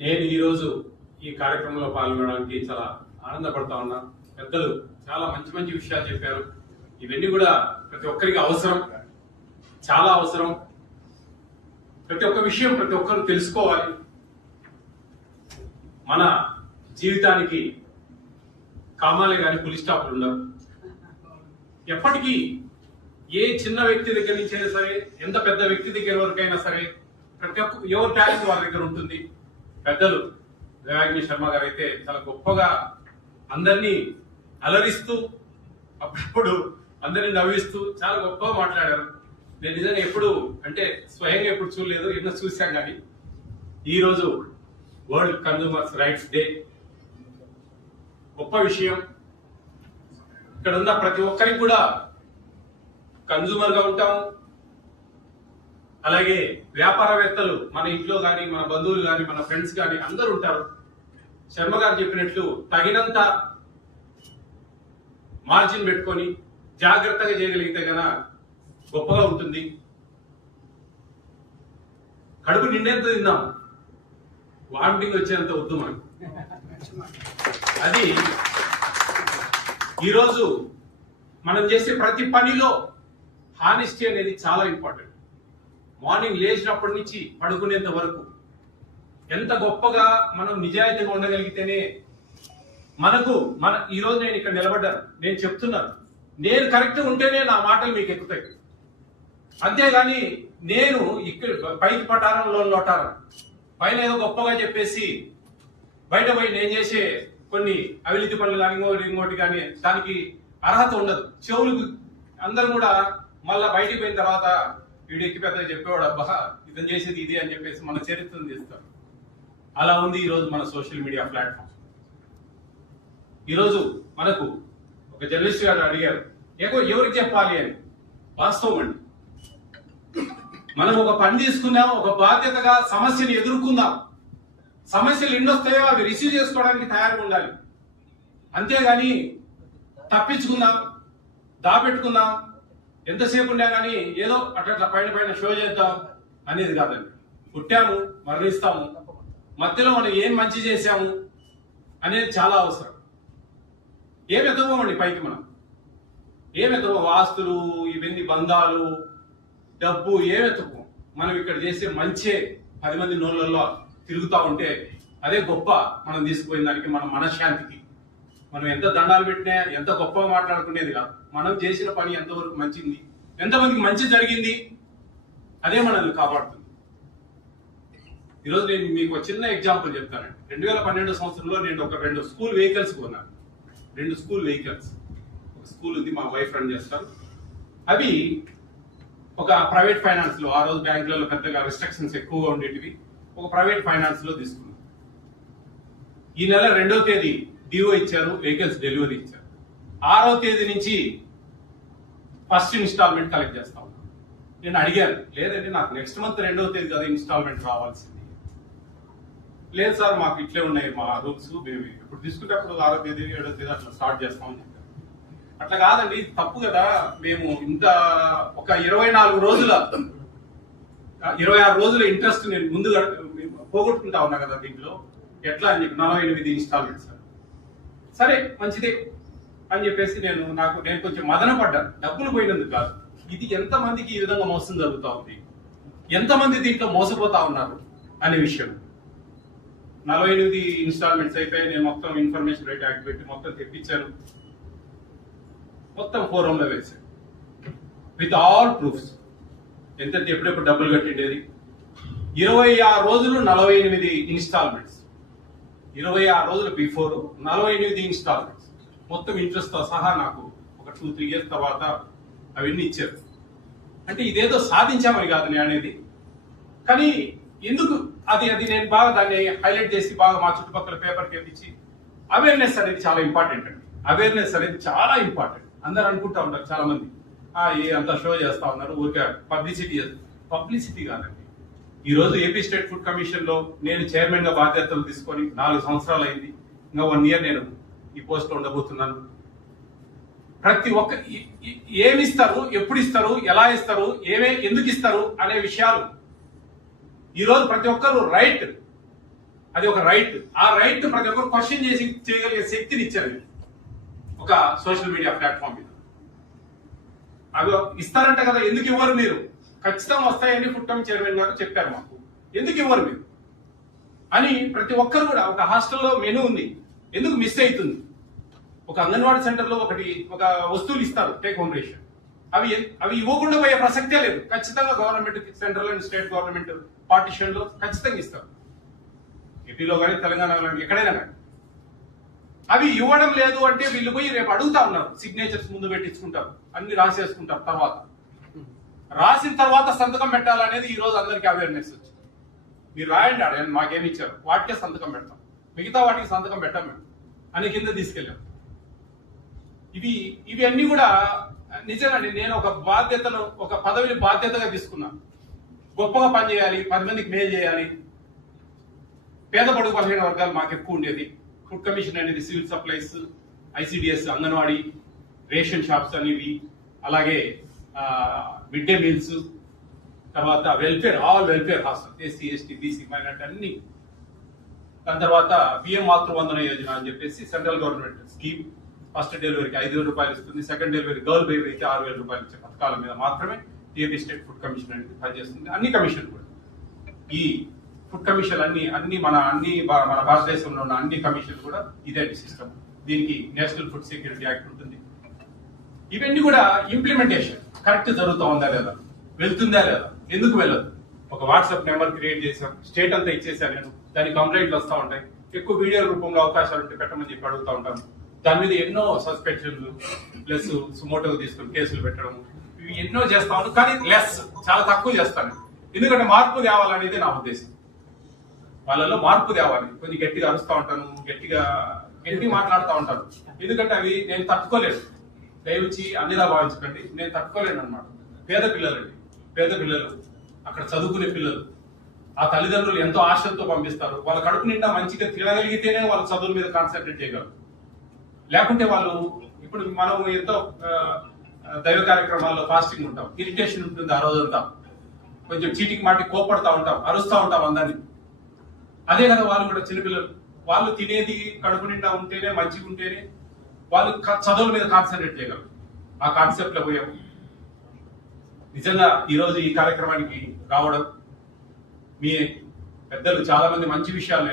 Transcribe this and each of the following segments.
నేను ఈరోజు ఈ కార్యక్రమంలో పాల్గొనడానికి చాలా ఆనందపడతా ఉన్నా. పెద్దలు చాలా మంచి మంచి విషయాలు చెప్పారు. ఇవన్నీ కూడా ప్రతి ఒక్కరికి అవసరం, చాలా అవసరం. ప్రతి ఒక్క విషయం ప్రతి ఒక్కరు తెలుసుకోవాలి. మన జీవితానికి కామాలే కానీ పులి స్టాపులు ఉండవు. ఎప్పటికీ ఏ చిన్న వ్యక్తి దగ్గర నుంచి అయినా సరే, ఎంత పెద్ద వ్యక్తి దగ్గర వరకైనా సరే, ప్రతి ఒక్క ఎవరి టాలెంట్ వాళ్ళ దగ్గర ఉంటుంది. పెద్దలు దయాగ్ని శర్మ గారు అయితే చాలా గొప్పగా అందరినీ అలరిస్తూ, అప్పుడప్పుడు అందరినీ నవ్విస్తూ చాలా గొప్పగా మాట్లాడారు. నేను నిజంగా ఎప్పుడు అంటే స్వయంగా ఎప్పుడు చూడలేదు, ఎన్నో చూశాం. కానీ ఈరోజు వరల్డ్ కన్జ్యూమర్స్ రైట్స్ డే గొప్ప విషయం. ఇక్కడ ఉన్న ప్రతి ఒక్కరికి కూడా కన్జ్యూమర్ గా ఉంటాం. అలాగే వ్యాపారవేత్తలు మన ఇంట్లో కానీ, మన బంధువులు కానీ, మన ఫ్రెండ్స్ కానీ అందరూ ఉంటారు. శర్మ గారు చెప్పినట్లు తగినంత మార్జిన్ పెట్టుకొని జాగ్రత్తగా చేయగలిగితే గన గొప్పగా ఉంటుంది. కడుపు నిండేంత తిందాం, వామిటింగ్ వచ్చేంత వద్దు మనకు. అది ఈరోజు మనం చేసే ప్రతి పనిలో హానెస్టీ అనేది చాలా ఇంపార్టెంట్. మార్నింగ్ లేచినప్పటి నుంచి పడుకునేంత వరకు ఎంత గొప్పగా మనం నిజాయితీగా ఉండగలిగితేనే ఈరోజు నేను ఇక్కడ నిలబడ్డాను, నేను చెప్తున్నాను, నేను కరెక్ట్ ఉంటేనే నా మాటలు మీకు ఎక్కుతాయి. అంతేగాని నేను ఇక్కడ పైకి పటారం లోటారం పైన ఏదో గొప్పగా చెప్పేసి బయట పోయి నేను చేసే కొన్ని అవినీతి పనులు కానీ ఇంకోటి కానీ దానికి అర్హత ఉండదు. చెవులకు అందరూ కూడా మళ్ళా బయటికి పోయిన తర్వాత వీడు ఎక్కి పెద్దగా చెప్పేవాడు, అబ్బా ఇతను చేసేది ఇది అని చెప్పేసి మన చరిత్రను తీస్తారు. అలా ఉంది ఈరోజు మన సోషల్ మీడియా ప్లాట్ఫామ్. ఈరోజు మనకు ఒక జర్నలిస్ట్ గారు అడిగారు, ఎవరికి చెప్పాలి అని. వాస్తవం అండి, మనం ఒక పని తీసుకున్నాం, ఒక బాధ్యతగా సమస్యను ఎదుర్కొందాం. సమస్యలు ఎన్నొస్తాయో అవి రిసీవ్ చేసుకోవడానికి తయారుగా ఉండాలి. అంతేగాని తప్పించుకుందాం, దాపెట్టుకుందాం, ఎంతసేపు ఉన్నా కానీ ఏదో అట్లా పైన షో చేద్దాం అనేది కాదండి. పుట్టాము, మరణిస్తాము, మధ్యలో మనం ఏం మంచి చేశాము అనేది చాలా అవసరం. ఏం ఎత్తుకోమండి పైకి, మనం ఏం ఎత్తుకో, ఆస్తులు, ఇవన్నీ బంధాలు, డబ్బు ఏం ఎత్తుకో. మనం ఇక్కడ చేసే మంచే 10 మంది నోళ్ళల్లో తిరుగుతూ ఉంటే అదే గొప్ప. మనం తీసుకుపోయిన దానికి మన మనశ్శాంతికి మనం ఎంత దండాలు పెట్టినా, ఎంత గొప్పగా మాట్లాడుకునేది కాదు. మనం చేసిన పని ఎంతవరకు మంచిది, ఎంతమందికి మంచి జరిగింది, అదే మనల్ని కాపాడుతుంది. ఈరోజు నేను మీకు ఒక చిన్న ఎగ్జాంపుల్ చెప్తానండి. 2012 సంవత్సరంలో నేను ఒక 2 స్కూల్ వెహికల్స్ కొన్నాను. 2 స్కూల్ వెహికల్స్. ఒక స్కూల్ ఉంది, మా వైఫ్ రన్ చేస్తారు. అవి ఒక ప్రైవేట్ ఫైనాన్స్ లో, ఆ రోజు బ్యాంకులలో పెద్దగా రిస్ట్రిక్షన్స్ ఎక్కువగా ఉండేటివి, ఒక ప్రైవేట్ ఫైనాన్స్ లో తీసుకున్నాను. ఈ నెల 2వ తేదీ డిఓ ఇచ్చారు, వెహికల్స్ డెలివరీ ఇచ్చారు. 6వ తేదీ నుంచి ఫస్ట్ ఇన్స్టాల్మెంట్ కలెక్ట్ చేస్తా ఉన్నాను. నేను అడిగాను, లేదండి నాకు నెక్స్ట్ మంత్ 2వ తేదీ కదా ఇన్స్టాల్మెంట్ రావాల్సింది. లేదు సార్, మాకు ఇట్లే ఉన్నాయి మా రూల్స్, మేము ఇప్పుడు తీసుకునేటప్పుడు 6వ తేదీ 7వ తేదీ అట్లా స్టార్ట్ చేస్తామని చెప్పారు. అట్లా కాదండి, తప్పు కదా, మేము ఇంత ఒక 26 రోజుల ఇంట్రెస్ట్ నేను ముందుగా పోగొట్టుకుంటా ఉన్నా కదా దీంట్లో, ఎట్లా అని చెప్పి 48 ఇన్స్టాల్మెంట్స్. సరే మంచిదే అని చెప్పేసి నేను కొంచెం మదన పడ్డాను. డబ్బులు పోయినందుకు కాదు, ఇది ఎంతమందికి ఈ విధంగా మోసం జరుగుతూ ఉంది, ఎంతమంది దీంట్లో మోసపోతా ఉన్నారు అనే విషయం. 48 ఇన్స్టాల్మెంట్స్ అయిపోయి నేను మొత్తం ఇన్ఫర్మేషన్ రైట్ యాక్ట్ పెట్టి మొత్తం తెప్పించాను. మొత్తం ఫోరంలో వేసాను విత్ ఆల్ ప్రూఫ్స్. ఎంత ఎప్పుడెప్పుడు డబ్బులు కట్టిండేది. 26 రోజులు 48 ఇన్స్టాల్మెంట్స్. 26 రోజులు బిఫోర్ 48 ఇన్స్టాల్మెంట్స్ మొత్తం ఇంట్రెస్ట్ తో సహా నాకు ఒక 2-3 ఇయర్స్ తర్వాత అవన్నీ ఇచ్చారు. అంటే ఇదేదో సాధించామని కాదు నేను అనేది, కానీ ఎందుకు అది నేను బాగా దాన్ని హైలైట్ చేసి బాగా మా చుట్టుపక్కల పేపర్ కేపించి అవేర్నెస్ అనేది చాలా ఇంపార్టెంట్ అండి. అవేర్నెస్ అనేది చాలా ఇంపార్టెంట్. అందరు అనుకుంటా ఉంటారు చాలా మంది, అంతా షో చేస్తా ఉన్నారు, ఊరికే పబ్లిసిటీ కాదండి. ఈ రోజు ఏపీ స్టేట్ ఫుడ్ కమిషన్ లో నేను చైర్మన్ గా బాధ్యతలు తీసుకొని 4 సంవత్సరాలు అయింది. ఇంకా 1 ఇయర్ నేను ఈ పోస్ట్ లో ఉండబోతున్నాను. ప్రతి ఒక్క ఏమి ఇస్తారు, ఎప్పుడు ఇస్తారు, ఎలా ఇస్తారు, ఎందుకు ఇస్తారు అనే విషయాలు ఈ రోజు ప్రతి ఒక్కరు రైట్ అది ఒక రైట్. ఆ రైట్ ప్రతి ఒక్కరు క్వశ్చన్ చేసి చేయగలిగే శక్తిని ఇచ్చారు ఒక సోషల్ మీడియా ప్లాట్ఫామ్ మీద. అవి ఇస్తారంట కదా, ఎందుకు ఇవ్వరు మీరు? ఖచ్చితంగా వస్తాయని ఫుడ్ కమిటీ చైర్మన్ గారు చెప్పారు మాకు, ఎందుకు ఇవ్వరు మీరు అని. ప్రతి ఒక్కరు కూడా ఒక హాస్టల్లో మెనూ ఉంది, ఎందుకు మిస్ అవుతుంది? ఒక అంగన్వాడీ సెంటర్లో ఒక వస్తువులు ఇస్తారు టేక్ హోమ్ రేషన్, అవి ఇవ్వకుండా పోయే ప్రసక్తే లేదు. ఖచ్చితంగా government, central and state government partition లో ఖచ్చితంగా ఇస్తారు. ఏపీలో కానీ తెలంగాణలో కానీ ఎక్కడైనా కానీ అవి ఇవ్వడం లేదు అంటే వీళ్ళు పోయి రేపు అడుగుతా ఉన్నారు, సిగ్నేచర్స్ ముందు పెట్టించుకుంటారు, అన్ని రాసేసుకుంటారు. తర్వాత రాసిన తర్వాత సంతకం పెట్టాలనేది ఈ రోజు అందరికీ అవేర్నెస్ వచ్చింది. మీరు రాయండి ఆడ మాకేమి ఇచ్చారు, వాటికే సంతకం పెడతాం, మిగతా వాటికి సంతకం పెట్టాం మేము అని కింద తీసుకెళ్ళాం. ఇవి అన్ని కూడా నిజంగానే నేను ఒక బాధ్యతను, ఒక పదవిని బాధ్యతగా తీసుకున్నాను. గొప్పగా పనిచేయాలి, 10 మందికి మేలు చేయాలి. పేద బడుగు బలహీన వర్గాలు మాకు ఎక్కువ ఉండేది. ఫుడ్ కమిషన్ అనేది civil supplies, ICDS, anganwadi, ration shops అనేవి, అలాగే మిడ్ డే మీల్స్, తర్వాత welfare, all welfare hostel, SC ST BC minority అన్ని. దాని తర్వాత పిఎం మాతృవందన యోజన అని చెప్పేసి సెంట్రల్ గవర్నమెంట్ స్కీమ్. ఫస్ట్ డెలివరీకి 5,000 రూపాయలు ఇస్తుంది, సెకండ్ డెలివరీ గర్ల్ బేబీ అయితే 6,000 రూపాయలు ఇచ్చే పథకాల మీద మాత్రమే ఏపీ స్టేట్ ఫుడ్ కమిషన్ అనేది పనిచేస్తుంది. అన్ని కమిషన్ కూడా, ఈ ఫుడ్ కమిషన్ అన్ని మన భారతదేశంలో ఉన్న అన్ని కమిషన్ కూడా ఇదే సిస్టమ్. దీనికి నేషనల్ ఫుడ్ సెక్యూరిటీ యాక్ట్ ఉంటుంది. ఇవన్నీ కూడా ఇంప్లిమెంటేషన్ కరెక్ట్ జరుగుతూ ఉందా లేదా, వెళ్తుందా లేదా, ఎందుకు వెళ్ళదు? ఒక వాట్సాప్ నెంబర్ క్రియేట్ చేశాం, స్టేట్ అంతా ఇచ్చేసాను నేను, దానికి కంప్లైంట్లు వస్తూ ఉంటాయి. ఎక్కువ వీడియో రూపంలో అవకాశాలు ఉంటే పెట్టమని చెప్పి అడుగుతూ ఉంటాను. దాని మీద ఎన్నో సస్పెన్షన్లు ప్లస్ సుమోటో తీసుకుని కేసులు పెట్టడం, ఇవి ఎన్నో చేస్తా ఉంటాను. కానీ చాలా తక్కువ చేస్తాను, ఎందుకంటే మార్పు తేవాలనేది నా ఉద్దేశం. వాళ్ళలో మార్పు తేవాలి. కొంచెం గట్టిగా అరుస్తూ ఉంటాను, గట్టి మాట్లాడుతూ ఉంటాను, ఎందుకంటే అవి నేను తట్టుకోలేను. దయవుచ్చి అన్నిలా భావించకండి, నేను తట్టుకోలేను అనమాట. పేద పిల్లలు, అక్కడ చదువుకునే పిల్లలు, ఆ తల్లిదండ్రులు ఎంతో ఆశలతో పంపిస్తారు. వాళ్ళ కడుపు నిండా మంచిగా తినగలిగితేనే వాళ్ళ చదువుల మీద కాన్సన్ట్రేట్ చేయగలరు. లేకుంటే వాళ్ళు, ఇప్పుడు మనం ఎంతో దైవ కార్యక్రమాల్లో ఫాస్టింగ్ ఉంటాం, ఇరిటేషన్ ఉంటుంది ఆ రోజంతా, కొంచెం చీటికి మాటికి కోపడుతూ ఉంటాం, అరుస్తూ ఉంటాం అందరినీ. అదే కదా వాళ్ళు కూడా చిన్నపిల్లలు, వాళ్ళు తినేది కడుపు నిండా ఉంటేనే, మంచిగా ఉంటేనే వాళ్ళు చదువుల మీద కాన్సన్ట్రేట్ చేయగలరు. ఆ కాన్సెప్ట్ లో పోయాము. నిజంగా ఈరోజు ఈ కార్యక్రమానికి రావడం, మీ పెద్దలు చాలా మంది మంచి విషయాలు,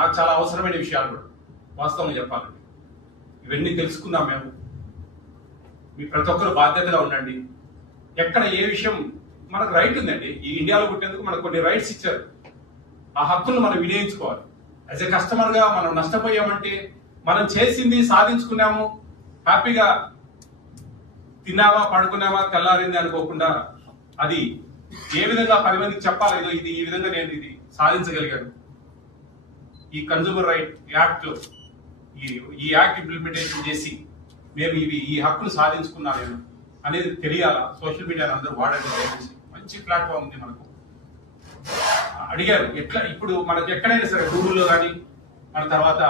నాకు చాలా అవసరమైన విషయాలు కూడా వాస్తవంగా చెప్పాలండి, ఇవన్నీ తెలుసుకున్నాం మేము. మీ ప్రతి ఒక్కరు బాధ్యతగా ఉండండి. ఎక్కడ ఏ విషయం మనకు రైట్ ఉందండి, ఈ ఇండియాలో పుట్టేందుకు మనకు కొన్ని రైట్స్ ఇచ్చారు. ఆ హక్కులను మనం వినియోగించుకోవాలి. యాజ్ ఎ కస్టమర్ గా మనం నష్టపోయామంటే, మనం చేసింది సాధించుకున్నాము, హ్యాపీగా తిన్నామా పడుకున్నామా తెల్లారింది అనుకోకుండా, అది ఏ విధంగా 10 మందికి చెప్పాలి, ఇది ఈ విధంగా నేను ఇది సాధించగలిగాను. ఈ కన్జ్యూమర్ రైట్ యాక్ట్ లో ఈ యాక్ట్ ఇంప్లిమెంటేషన్ చేసి మేము ఈ హక్కులు సాధించుకున్నా నేను అనేది తెలియాలా. సోషల్ మీడియాని అందరూ వాడండి, మంచి ప్లాట్ఫామ్ ఉంది మనకు. అడిగారు ఎట్లా, ఇప్పుడు మనకి ఎక్కడైనా సరే గూగుల్లో కానీ, మన తర్వాత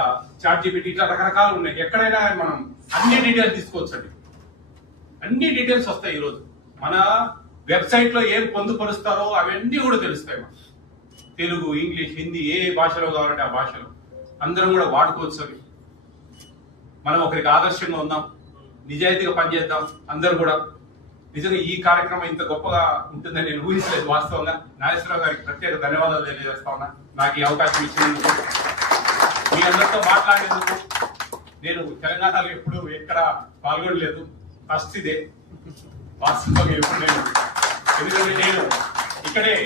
చాట్ జీపీటీ, ఇట్లా రకరకాలు ఉన్నాయి. ఎక్కడైనా మనం అన్ని డీటెయిల్స్ తీసుకోవచ్చండి, అన్ని డీటెయిల్స్ వస్తాయి. ఈరోజు మన వెబ్సైట్ లో ఏం పొందుపరుస్తారో అవన్నీ కూడా తెలుస్తాయి. మనం తెలుగు, ఇంగ్లీష్, హిందీ, ఏ భాషలో కావాలంటే ఆ భాషలో అందరం కూడా వాడుకోవచ్చు. అవి మనం ఒకరికి ఆదర్శంగా ఉందాం, నిజాయితీగా పనిచేద్దాం. అందరూ కూడా నిజంగా ఈ కార్యక్రమం ఇంత గొప్పగా ఉంటుందని నేను ఊహించలేదు. వాస్తవంగా నాగేశ్వరరావు గారికి ప్రత్యేక ధన్యవాదాలు తెలియజేస్తా ఉన్నా, నాకు ఈ అవకాశం ఇచ్చినందుకు, మీ అందరితో మాట్లాడేందుకు. నేను తెలంగాణలో ఎప్పుడు ఎక్కడ పాల్గొనలేదు, ఫస్ట్ ఇదే వాస్తవంగా ఎప్పుడు నేను. ఎందుకంటే నేను ఇక్కడే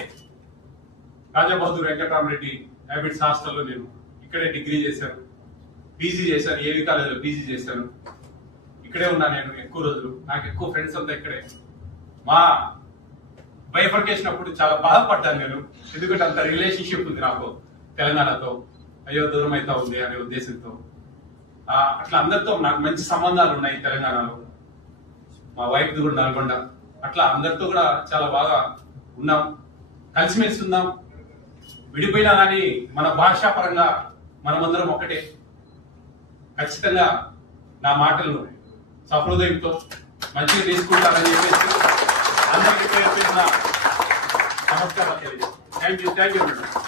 రాజాబహదూర్ వెంకటరామరెడ్డి హ్యాబిట్స్ హాస్టల్లో నేను ఇక్కడే డిగ్రీ చేశాను, పీజీ చేశాను, ఏవి కాలేజీలో పీజీ చేశాను. ఇక్కడే ఉన్నా నేను ఎక్కువ రోజులు. నాకు ఎక్కువ ఫ్రెండ్స్ అంతా ఇక్కడే. మా బైఫర్కేషన్ అప్పుడు చాలా బాధపడ్డాను నేను, ఎందుకంటే అంత రిలేషన్షిప్ ఉంది నాకు తెలంగాణతో. అయ్యో దూరం అవుతా ఉంది అనే ఉద్దేశంతో అట్లా అందరితో నాకు మంచి సంబంధాలు ఉన్నాయి తెలంగాణలో. మా వైఫ్ది కూడా నల్గొండ. అట్లా అందరితో కూడా చాలా బాగా ఉన్నాం, కలిసిమెలిసి ఉన్నాం. విడిపోయినా కానీ మన భాషాపరంగా మనమందరం ఒకటే. ఖచ్చితంగా నా మాటలను సహృదయంతో మంచిగా తీసుకుంటారని చెప్పేసి అందరికీ పేరు పేరున నమస్కారం తెలియజేస్తాను. Thank you.